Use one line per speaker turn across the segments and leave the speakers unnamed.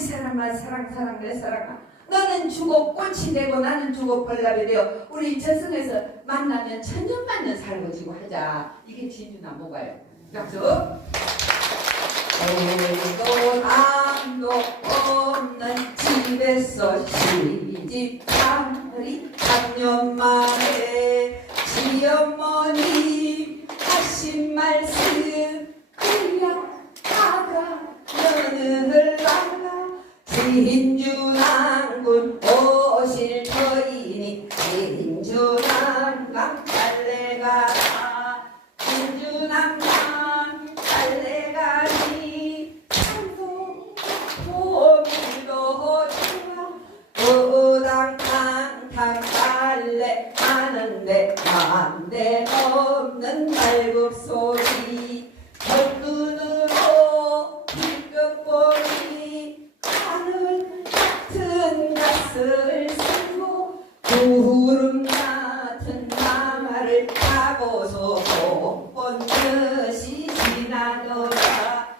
사람아 사랑 사랑 내 사랑아 너는 죽어 꽃이 되고 나는 죽어 벌납이 되어 우리 저승에서 만나면 천년만년 살고 지고 하자. 이게 진주나 뭐가요? 약속? 오도 남도 없는 집에서 시집살이 3년 만에 시어머니 하신 말씀 그냥 하가 너는 진주난군 오실 터이니 진주난강 달래가라 진주난강 달래가니 산소 봄도 좋아 우당탕탕 달래 하는데 안돼 없는 발굽 소리 첫눈으로 빛겨보니 하늘 쓰고 구름 같은 나마를 타고서 본 듯이 지나더라.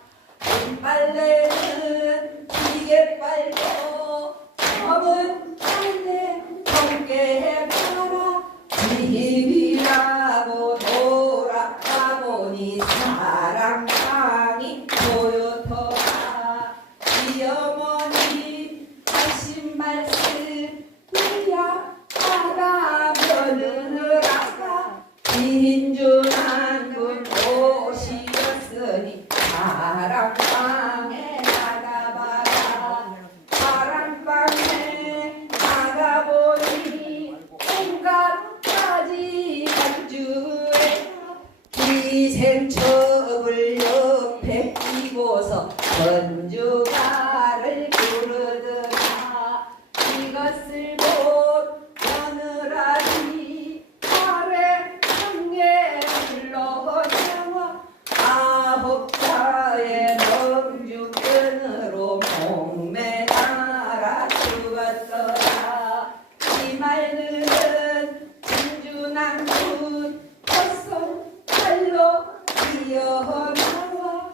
빨래는 기계 빨고 검은 빨래 검게 팔아 집이라고 돌아가보니 사랑방이 보여더라 시어머니 하신 말씀 그야 알아면으라가 진주난군 오시었으니 사랑방에 나가봐라. 사랑방에 나가보니 온갖 가지 안주에 기생첩을 옆에 끼고서 건주가를 부르더라 이것을 본 며느라니 아래 한개 불러서와 아홉 자의 넘주끈으로 목매 날아 죽었더라. 이 말들은 진주난군 헛손 팔로 뛰어나와